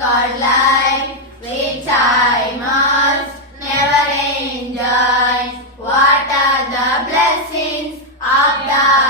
called life, which I must never enjoy. What are the blessings of the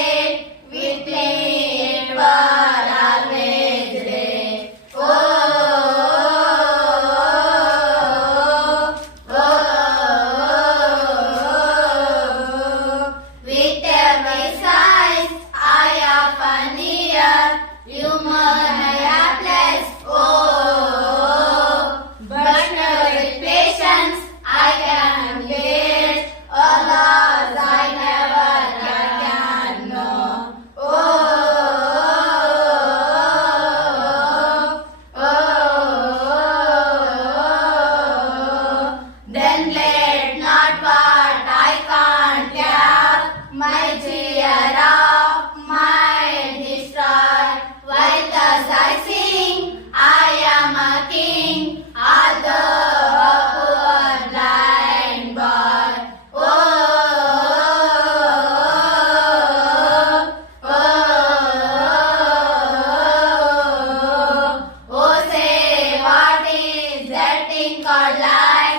Every size, I have an ear. You must. Our life.